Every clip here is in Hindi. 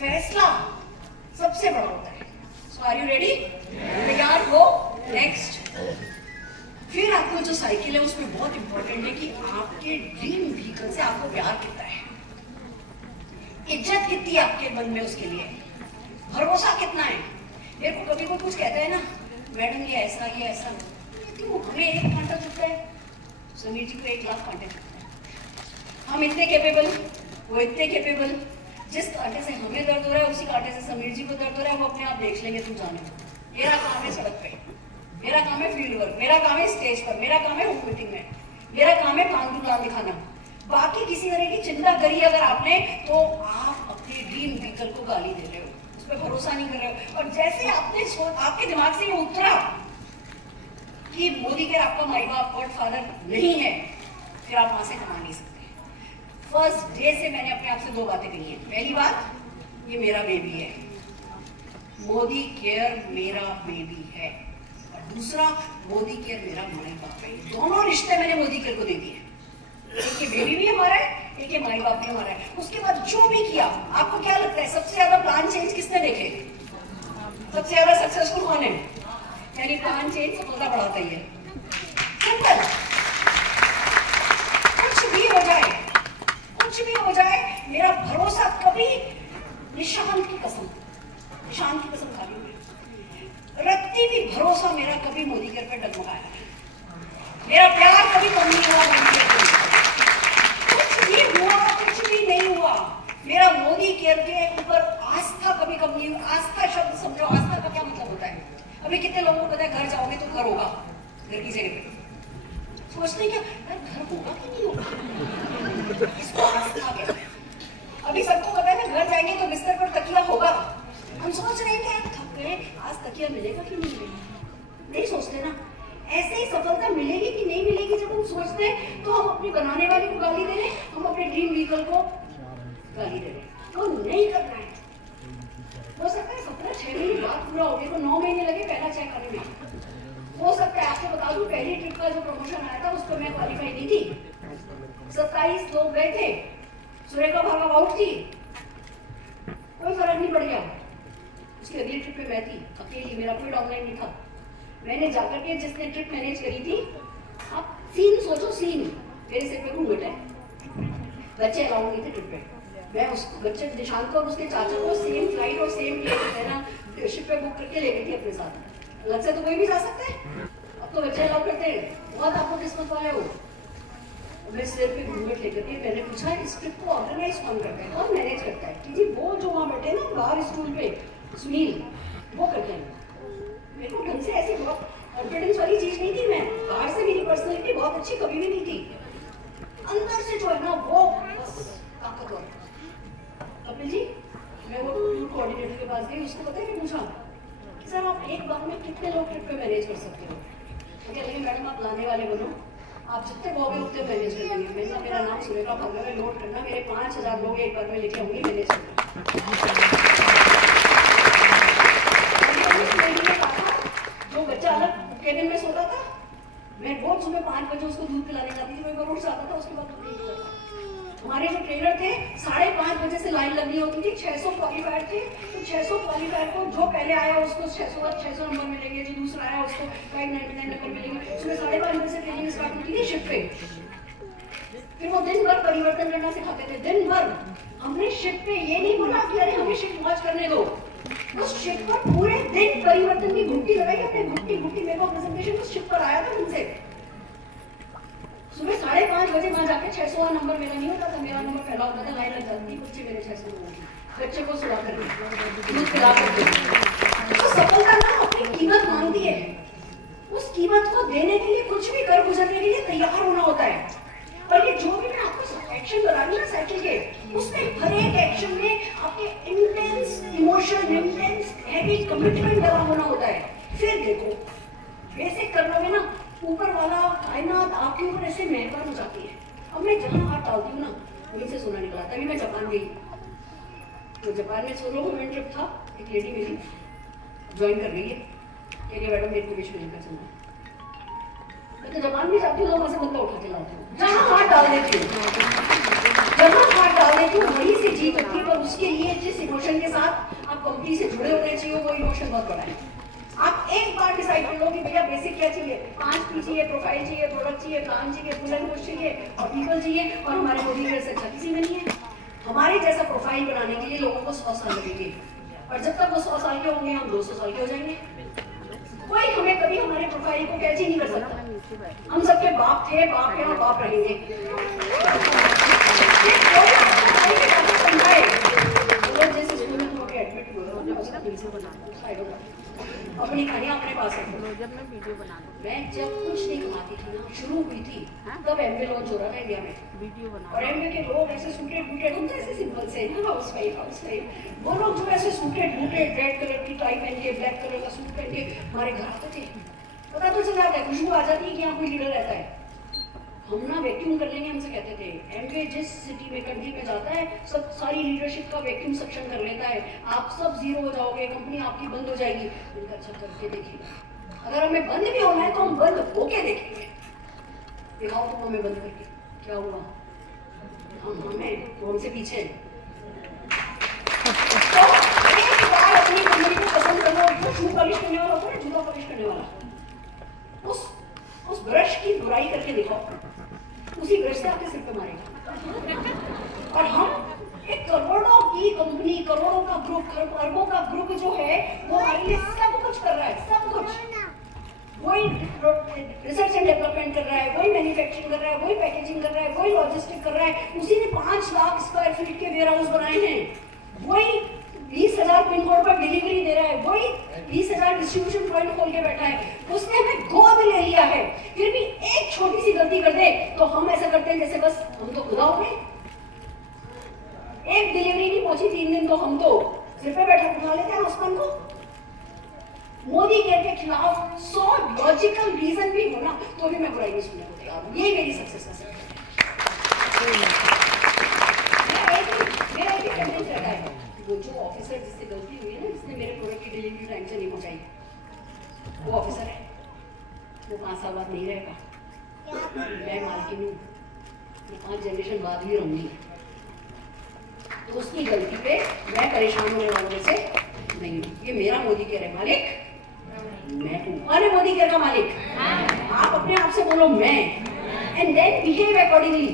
फैसला सबसे बड़ा होता है। सो आर यू रेडी? तैयार हो? नेक्स्ट। फिर आपको जो साइकिल है उसमें बहुत इंपॉर्टेंट है कि आपके ड्रीम व्हीकल से आपको प्यार कितना है, इज्जत कितनी है आपके मन में उसके लिए, भरोसा कितना है। मेरे को कभी कोई कुछ कहता है ना, मैडम ये ऐसा क्यों, हमें एक कांटा चुपता है, समीर जी को 1 लाख कांटे चुपते हैं। हम इतने केपेबल, वो इतने केपेबल। जिस कांटे से हमें दर्द हो रहा है उसी कांटे से समीर जी को दर्द हो रहा है, वो अपने आप देख लेंगे, तुम जानो। मेरा काम है सड़क पे, मेरा काम है फील्ड वर्क, मेरा काम है स्टेज पर, मेरा काम है होम मीटिंग में, मेरा काम है कांटू प्लान दिखाना। बाकी किसी तरह की चिंता करी अगर आपने, तो आप अपने ड्रीम व्हीकल को गाली दे रहे हो, उस पर भरोसा नहीं कर रहे हो। और जैसे आपके दिमाग से ये उतरा कि मोदी के आपका माई बाप गॉड फादर नहीं है, फिर आप वहां से कमा नहीं सकते। फर्स्ट डे से मैंने अपने आप से 2 बातें कही हैं। पहली बात, ये मेरा बेबी है, मोदी केयर मेरा बेबी है। और दूसरा, मोदी केयर मेरा माई बाप है। दोनों रिश्ते मैंने मोदी केयर को दे दिए। एक ये बेबी भी हमारा है, एक ये माई बाप भी हमारा है। उसके बाद जो भी किया, आपको क्या लगता है सबसे ज्यादा प्लान चेंज किसने देखे? सबसे ज्यादा सक्सेसफुल कौन है? यानी प्लान चेंज सफलता बढ़ाता ही है। सिंपल। कुछ भी हो जाए, कुछ भी हो जाए, मेरा भरोसा कभी निशांत की कसम खा लूं मैं, रत्ती भी भरोसा मेरा कभी मोदी केयर पे डगमगाया है। मेरा प्यार कभी कम नहीं हुआ मोदी केयर पे। कुछ भी हुआ, कुछ भी नहीं हुआ, मेरा मोदी केयर के ऊपर आस्था कभी कम नहीं हुई। आस्था शब्द समझो, आस्था का क्या मतलब होता है? अभी कितने लोगों को पता है घर जाओगे तो घर होगा, घर की जगह पे सोचते हैं क्या घर होगा कि नहीं होगा, इसको आस्था कहते हैं। अभी सबको पता है ना घर जाएंगे तो बिस्तर पर तकिया होगा, हम सोच रहे हैं कि यार थक गए, आज तकिया मिलेगा कि नहीं मिलेगा, नहीं सोचते ना। ऐसे ही सफलता मिलेगी कि नहीं मिलेगी जब हम सोचते हैं, तो हम अपनी बनाने वाले को गाली दे रहे हैं, हम अपने ड्रीम व्हीकल को गाली दे रहे हैं। तो नहीं करना है। हो सकता है सपना 6 महीने बाद पूरा हो गया, तो 9 महीने लगे पहला चेक करने में। हो सकता है, आपको बता दूं, पहली ट्रिप का जो प्रमोशन आया था उस पर मैं क्वालिफाई नहीं थी। 27 लोग गए थे, सुरेखा भागा आउट थी, कोई फर्क नहीं पड़ गया। उसकी अगली ट्रिप पे मैं थी अकेली, मेरा कोई डाउनलाइन नहीं था। मैंने जाकर के जिसने ट्रिप मैनेज करी थी, आप सीन सोचो, सीन मेरे सिर पे घूंघट है, बच्चे अलाउड नहीं थे ट्रिप पे। मैं उस बच्चे निशांत को और उसके चाचा को सेम फ्लाइट और सेम शिप पे बुक करके ले गई थी अपने साथ। अलग से तो कोई भी जा सकता है, अब तो बच्चे अलाउ करते हैं। बहुत आपको किस्मत वाले हो। मैं सिर पे घूंघट लेकर के मैंने पूछा, इस ट्रिप को ऑर्गेनाइज कौन करता है, कौन मैनेज करता है? कि जी वो जो वहाँ बैठे ना बाहर स्टूल पे, सुनील, वो करते हैं। मेरे को ढंग से ऐसी बहुत कॉन्फिडेंस वाली चीज नहीं थी। मैं बाहर से मेरी पर्सनैलिटी बहुत अच्छी कभी भी नहीं थी, अंदर से जो है ना वो बस ताकतवर। कपिल जी, मैं वो टूर कोऑर्डिनेटर के पास गई, उसको पता है कि पूछा कि सर आप एक बार में कितने लोग ट्रिप पे मैनेज कर सकते हो? तो कह रही मैडम आप लाने वाले बनो, आप जितने कहोगे उतने मैनेज कर देंगे। मैंने मेरा नाम सुरेखा भागा में नोट करना, मेरे 5000 लोग एक बार में लिखे होंगे मैनेज करना। जो बच्चा अलग केबिन में सोता था, मैं रोज सुबह 5 बजे उसको दूध पिलाने जाती थी, मैं रोज आता था, उसके बाद दूध नहीं पीता था। हमारे जो ट्रेनर थे 5:30 बजे से लाइन लगनी होती थी। 600 क्वालिफायर थे, तो 600 क्वालिफायर को जो पहले आया उसको 600 नंबर मिलेंगे, जो दूसरा आया उसको 599 नंबर मिलेंगे। सुबह 5:30 बजे से ट्रेनिंग स्टार्ट होती थी शिप पे। फिर वो दिन भर परिवर्तन करना सिखाते थे, दिन भर। हमने शिप पे ये नहीं बोला कि अरे हमें शिप वॉच करने दो, उस शिप पर पूरे दिन परिवर्तन की घुट्टी लगाई, अपने घुट्टी मेरे को प्रेजेंटेशन उस शिप पर आया था उनसे। सुबह 5:30 बजे वहां जाके 600वां नंबर मेरा नहीं होता था, मेरा नंबर पहला होता था, लाइन लग जाती थी, बच्चे मेरे 600 नंबर की, बच्चे को सुला कर दूध पिला कर। तो सफलता ना अपनी कीमत मांगती है, उस कीमत को देने के लिए कुछ भी कर गुजरने के लिए तैयार होना होता है। और ये जो भी मैं आपको एक्शन बता रही हूँ ना साइकिल के, उसमें हर एक एक्शन में आपके intense emotion, intense heavy commitment लगा होना होता है। फिर देखो बेसिक कर लोगे ना, ऊपर वाला कायनात आपके ऊपर ऐसे मेहरबान हो जाती है। अब मैं जहाँ हाथ डालती हूँ ना, वहीं से सोना निकला। तभी मैं जापान गई, तो जापान में सोलो वुमेन ट्रिप था, एक लेडी मेरी ज्वाइन कर रही है, कह रही मैडम मेरे को बीच में लेकर चलना। मैं तो जापान भी जाती हूँ, वहां से बंदा उठा के लाती हूँ, जहाँ हाथ डाल देती हूँ। जहां हाथ डाल देती हूँ वहीं से जीत होती है, पर उसके लिए जिस इमोशन के साथ आप कंपनी से जुड़े होने चाहिए वो इमोशन बहुत बड़ा है। आप एक बार डिसाइड कर लो कि भैया बेसिक क्या चाहिए, 5 पी चाहिए, प्रोफाइल चाहिए, प्रोडक्ट चाहिए, प्लान चाहिए, फुल एंड पोस्ट चाहिए और पीपल चाहिए, और हमारे मोदी के से अच्छा किसी में नहीं है। हमारे जैसा प्रोफाइल बनाने के लिए लोगों को 100 साल लगेंगे, और जब तक वो 100 साल के होंगे हम 200 साल के हो जाएंगे। कोई हमें कभी हमारे प्रोफाइल को कैच ही नहीं कर सकता। हम सबके बाप थे, बाप हैं और बाप रहेंगे। जैसे स्कूल में तुम एडमिट हुए अपनी कहानियां अपने पास रखो। जब मैं वीडियो बना दूं, मैं जब कुछ नहीं कमाती थी ना, शुरू हुई थी तब एमवे लॉन्च हो रहा था इंडिया में, वीडियो बना, और एमवे के लोग ऐसे सूटेड बूटेड, हम तो ऐसे सिंपल से हाउस वाइफ, वो लोग जो ऐसे सूटेड बूटेड रेड कलर की टाई पहन के, ब्लैक कलर का सूट पहन के हमारे घर आते थे। पता तो चल जाता है, खुशबू आ जाती है कि यहाँ कोई लीडर रहता है। हम ना वैक्यूम कर लेंगे, हमसे कहते थे एमवे जिस सिटी में कंट्री में जाता है सब सारी लीडरशिप का वैक्यूम सक्शन कर लेता है, आप सब जीरो हो जाओगे, कंपनी आपकी बंद हो जाएगी। उनका अच्छा करके देखिएगा, अगर हमें बंद भी होना है तो हम बंद होके देखेंगे। दिखाओ तुम हमें बंद करके क्या हुआ, हम हमें तो हमसे पीछे। तो एक बार अपनी कंपनी को पसंद कर लो, जो शू पॉलिश करने वाला होता है, जूता पॉलिश करने वाला, उस ब्रश की बुराई करके देखो, उसी ब्रश से आपके सिर पे मारेगा। और हम एक करोड़ों की कंपनी, करोड़ों का ग्रुप, अरबों का ग्रुप जो है वो हमारे लिए सब कुछ कर रहा है, सब कुछ। वही रिसर्च एंड डेवलपमेंट कर रहा है, वही मैन्युफैक्चरिंग कर रहा है, वही पैकेजिंग कर रहा है, वही लॉजिस्टिक कर रहा है। उसी ने 5 लाख स्क्वायर फीट के वेयर हाउस बनाए हैं, वही 20,000 पिन कोड पर डिलीवरी दे रहा है, वही 20,000 डिस्ट्रीब्यूशन पॉइंट खोल के बैठा है। उसने हमें गोद ले लिया है, फिर भी एक छोटी सी गलती कर दे तो हम ऐसा करते हैं जैसे बस हम तो खुदा हो गए। एक डिलीवरी नहीं पहुंची 3 दिन तो हम तो सिर पे बैठा उठा लेते हैं उस्मान को। मोदी केयर के खिलाफ 100 लॉजिकल रीजन भी हो ना तो भी मैं बुराई नहीं सुनने को तैयार हूं। ये मेरी सक्सेस का सीक्रेट है। वो जो ऑफिसर जिससे गलती हुई है ना, जिसने मेरे प्रोडक्ट की डिलीवरी टाइम से नहीं पहुंचाई, वो ऑफिसर है, वो 5 साल बाद नहीं रहेगा। मैं मालकिन हूँ, मैं 5 जनरेशन बाद भी रहूंगी, तो उसकी गलती पे मैं परेशान होने वालों से नहीं हूँ। ये मेरा मोदी केयर है, मालिक मैं हूँ। अरे मोदी केयर का मालिक आप अपने आप से बोलो मैं, एंड देन बिहेव अकॉर्डिंगली।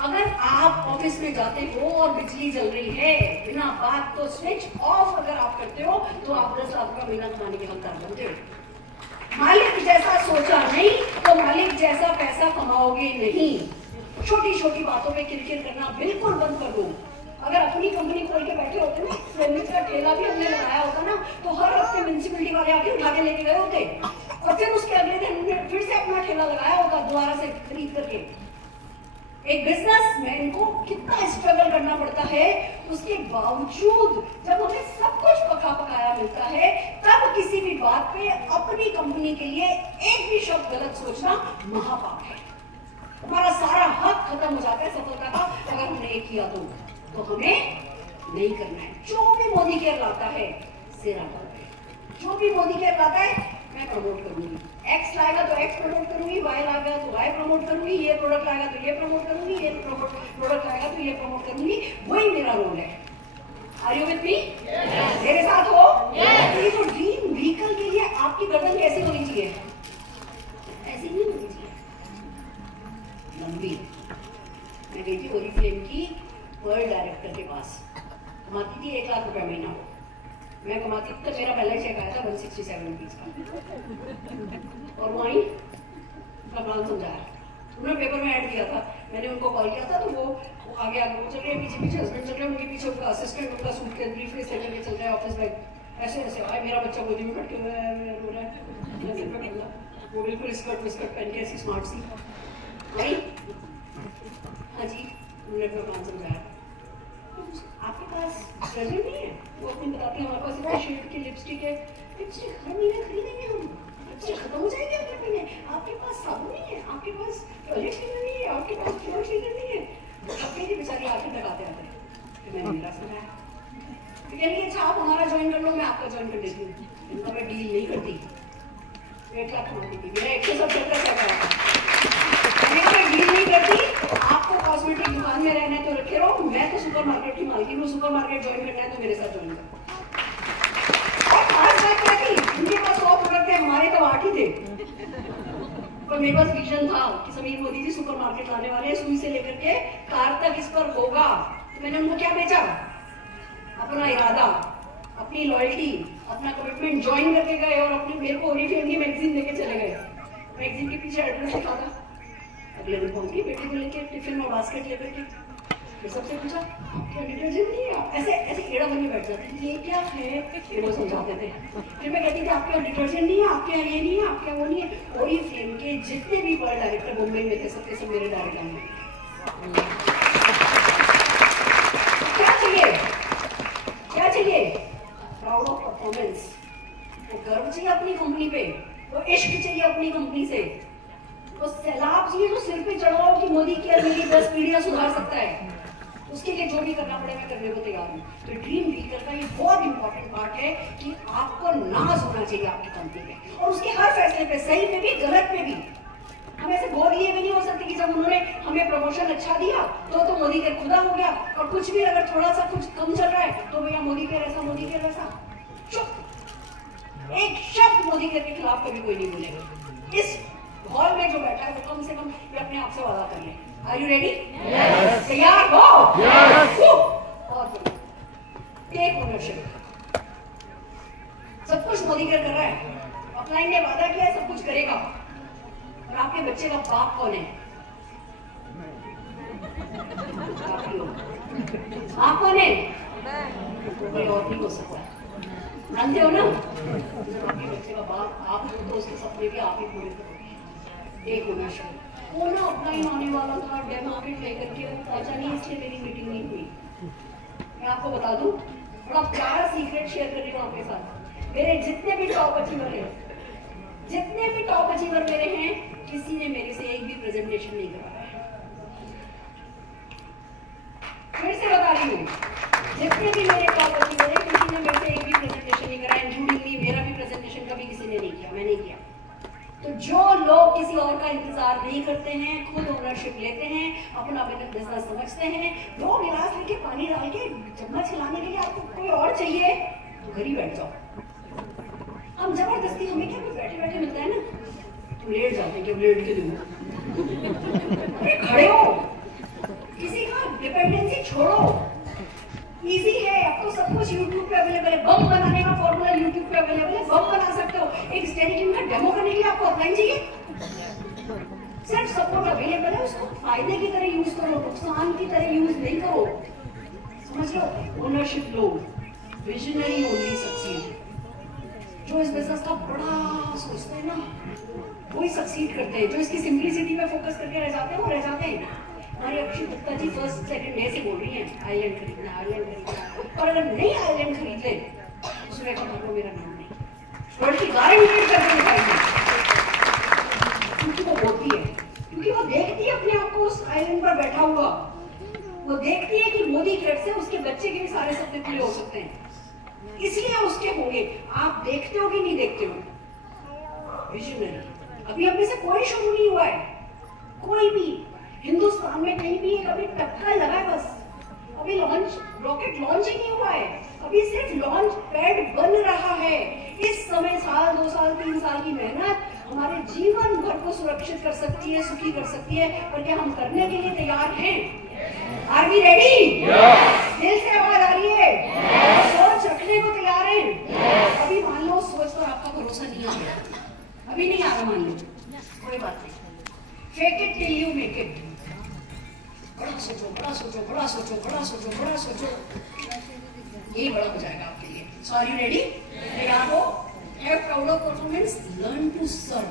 अगर आप ऑफिस में जाते हो और बिजली जल रही है बिना बात तो स्विच ऑफ अगर आप करते हो तो आप 10 लाख का महीना कमाने के हकदार बनते हो। मालिक जैसा सोचा नहीं तो मालिक जैसा पैसा कमाओगे नहीं। छोटी छोटी बातों पे किरकिर करना बिल्कुल बंद कर दो। अगर अपनी कंपनी खोल के बैठे होते ना, सैंडविच का ठेला भी हमने लगाया होता ना, तो हर हफ्ते म्युनिसिपैलिटी वाले आके उठा के लेके गए होते, और फिर उसके अगले दिन उन्होंने फिर से अपना ठेला लगाया होता दोबारा से खरीद करके। एक बिजनेसमैन को कितना स्ट्रगल करना पड़ता है, उसके बावजूद जब हमें सब कुछ पका पकाया मिलता है तब किसी भी बात पे अपनी कंपनी के लिए एक भी शब्द गलत सोचना महापाप है। हमारा सारा हक खत्म हो जाता है सफलता का अगर हमने ये किया तो हमें नहीं करना है। जो भी मोदी केयर लाता है सिरा पर, जो भी मोदी केयर लाता है मैं प्रमोट करूंगी। एक्स लाएगा तो एक्स प्रमोट करूंगी, वाई लाएगा तो वाई प्रमोट करूंगी, ये प्रोडक्ट लाएगा तो ये प्रमोट करूंगी, ये प्रोडक्ट लाएगा तो ये प्रमोट करूंगी। वही मेरा रोल है। Are you with me? मेरे साथ हो? ये तो ड्रीम व्हीकल के लिए आपकी गर्दन कैसी होनी चाहिए? ऐसी नहीं होनी चाहिए, लंबी। मैं गई थी ओरिफ्लेम की वर्ल्ड डायरेक्टर के पास, कमाती थी 1 लाख रुपया महीना। मैं कमाती थी तो मेरा बैलेंस चेक आया था 167 रुपीज का, और वहीं अपना प्लान समझाया। उन्होंने पेपर में ऐड किया था, मैंने उनको कॉल किया था तो वो आगे वो चल रहे, पीछे पीछे हस्बैंड चल रहे, उनके पीछे उनका असिस्टेंट, उनका सूटकेस ब्रीफकेस लेकर चल रहा है ऑफिस बैग। ऐसे ऐसे आए, मेरा बच्चा गोदी में बैठ के रो रहा है, वो बिल्कुल स्कर्ट विस्कर्ट पहन के ऐसी स्मार्ट सी भाई। हाँ जी, उन्होंने अपना प्लान समझाया। आपके पास प्रेजेंट नहीं है? वो अपनी बताते हैं हमारे पास इतने शेड की लिपस्टिक है, लिपस्टिक हर महीने खरीदेंगे हम, लिपस्टिक खत्म हो जाएगी अगले महीने। आपके पास साबुन नहीं है, आपके पास टॉयलेट क्लीनर नहीं है, आपके पास फ्लोर क्लीनर नहीं है। अपनी की बेचारी आखिर तक आते आते तो मैंने मेरा समझाया, तो कह रही है अच्छा आप हमारा ज्वाइन कर लो, मैं आपका ज्वाइन कर देती हूँ। इनका मैं डील नहीं करती। 1 लाख कमाती थी, मेरा 170 चल रहा था। मैंने कोई डील नहीं करती, आपको कॉस्मेटिक दुकान में रहना है तो रखे रहो, मैं तो सुपरमार्केट की मालकिन हूँ, सुपरमार्केट ज्वाइन करना है तो मेरे साथ ज्वाइन करो। और खास बात क्या थी, उनके पास 100 प्रोडक्ट थे, हमारे तो 8 ही थे। पर मेरे पास विजन था कि समीर मोदी जी सुपरमार्केट लाने वाले हैं, सुई से लेकर के कार तक इस पर होगा। तो मैंने उनको क्या बेचा? अपना इरादा, अपनी लॉयल्टी, अपना कमिटमेंट ज्वाइन करके गए और अपने मेरे को ओरिफेम की मैगजीन लेके चले गए। मैगजीन के पीछे एड्रेस लिखा था। अगले दिन पहुंच गई बेटे को लेके टिफिन और बास्केट लेकर के। फिर सबसे पूछा क्या डिटर्जेंट नहीं है? ऐसे ऐसे एड़ा बन के बैठ जाते, ये क्या है? ये वो समझाते थे। फिर मैं कहती थी आपके यहाँ डिटर्जेंट नहीं है, आपके यहाँ ये नहीं है, आपके यहाँ वो नहीं है। ओरिफ्लेम के जितने भी बड़े डायरेक्टर मुंबई में थे, सबके सब मेरे डायरेक्टर हैं। क्या चाहिए? क्या चाहिए? Proud of performance. वो गर्व चाहिए अपनी कंपनी पे, वो इश्क चाहिए अपनी कंपनी से, वो सैलाब चाहिए जो सिर पे चढ़ाओ कि मोदी की मेरी 10 पीढ़ियां सुधार सकता है। उसके लिए जो भी करना पड़े मैं करने को तैयार हूँ। तो ड्रीम व्हीकल का ये बहुत इंपॉर्टेंट पार्ट है कि आपको नाज होना चाहिए आपकी कंपनी में, और उसके हर फैसले पे, सही में भी गलत में भी। हम ऐसे गोद लिए भी नहीं हो सकते कि जब उन्होंने हमें प्रमोशन अच्छा दिया तो मोदी के खुदा हो गया, और कुछ भी अगर थोड़ा सा कुछ कम चल रहा है तो भैया मोदी के ऐसा, मोदी के वैसा। चुप, एक शब्द मोदी के खिलाफ कभी कोई नहीं बोलेगा। इस हॉल में जो बैठा है वो कम से कम ये अपने आप से वादा कर ले। Are you ready? तैयार हो? बहुत बढ़िया। Take ownership. सब कुछ मोदी कर रहा है, अपलाइन ने वादा किया है सब कुछ करेगा, और आपके बच्चे का बाप कौन है? आप कौन है? कोई और नहीं हो सकता, जानते हो ना? आपके बच्चे का बाप आप हो तो उसके सपने भी आप ही पूरे करोगे। एक ओनरशिप। वो ना ऑफलाइन आने वाला था, डेमोक्रेट लेकर के, वो पहुंचा नहीं, इसलिए मेरी मीटिंग नहीं हुई। मैं आपको बता दूं, बड़ा प्यारा सीक्रेट शेयर कर रही हूँ आपके साथ। मेरे जितने भी टॉप अचीवर हैं, जितने भी टॉप अचीवर मेरे हैं, किसी ने मेरे से एक भी प्रेजेंटेशन नहीं कराया है। फिर से बता रही हूँ, जितने भी मेरे टॉप अचीवर हैं, किसी ने मेरे से एक भी प्रेजेंटेशन नहीं कराया, इंक्लूडिंग मी। मेरा भी प्रेजेंटेशन कभी किसी ने नहीं किया, मैं नहीं किया। तो जो लोग किसी और का इंतजार नहीं करते हैं, खुद ओनरशिप लेते हैं, अपना बिजनेस समझते हैं, 2 गिलास लेके पानी डाल के चम्मच खिलाने के लिए आपको कोई और चाहिए तो घर ही बैठ जाओ। हम जबरदस्ती, हमें क्या कुछ बैठे बैठे मिलता है ना, तो लेट जाते हैं कि लेट के दूंगा। अरे खड़े हो, किसी का डिपेंडेंसी छोड़ो। इजी है, अब तो सब कुछ यूट्यूब पे अवेलेबल है। बम बनाने का फॉर्मूला यूट्यूब पे अवेलेबल है, बम बना सकते हो। एक स्टेरिक का डेमो करने के लिए आपको ऑफलाइन चाहिए? सिर्फ सपोर्ट अवेलेबल है, उसको फायदे की तरह यूज करो, नुकसान की तरह यूज नहीं करो। समझ लो? ओनरशिप लो, विजनरी ओनली सक्सीड। जो इस बिजनेस का बड़ा सोचते हैं ना, वही सक्सीड करते हैं। जो इसकी सिंप्लिसिटी पे फोकस करके रह जाते हैं, वो रह जाते हैं। हमारी Akshay Gupta ji first second day से बोल रही हैं आइलैंड खरीदना, आइलैंड खरीदना, और अगर नहीं आइलैंड खरीद ले तो सुरेखा को मेरा नाम नहीं, वर्ल्ड की गारंटी करके दिखाएगी। क्योंकि वो बोलती है, क्योंकि वो देखती है अपने आप को उस आइलैंड पर बैठा हुआ। वो देखती है कि मोदी केयर से उसके बच्चे के भी सारे सपने पूरे हो सकते हैं, इसलिए उसके होंगे। आप देखते हो कि नहीं देखते हो? विजनरी। अभी हम में से कोई शुरू नहीं हुआ है, कोई भी हिंदुस्तान में कहीं भी एक अभी टक्कर लगा है बस। अभी लॉन्च, रॉकेट लॉन्च ही नहीं हुआ है, अभी सिर्फ लॉन्च पैड बन रहा है। इस समय साल, 2 साल, 3 साल की मेहनत हमारे जीवन भर को सुरक्षित कर सकती है, सुखी कर सकती है। पर क्या हम करने के लिए तैयार हैं? Are we ready? दिल से आवाज आ रही है? सोच रखने को तैयार हैं? अभी मान लो सोच पर आपका भरोसा नहीं आ रहा, अभी नहीं आ रहा, मान लो, कोई बात नहीं। Fake it till you make it. बड़ा सोचो, बड़ा सोचो, बड़ा सोचो, बड़ा सोचो, बड़ा सोचो, यही बड़ा हो जाएगा आपके लिए। So are you ready? तैयार हो? Have proud of performance, learn to serve.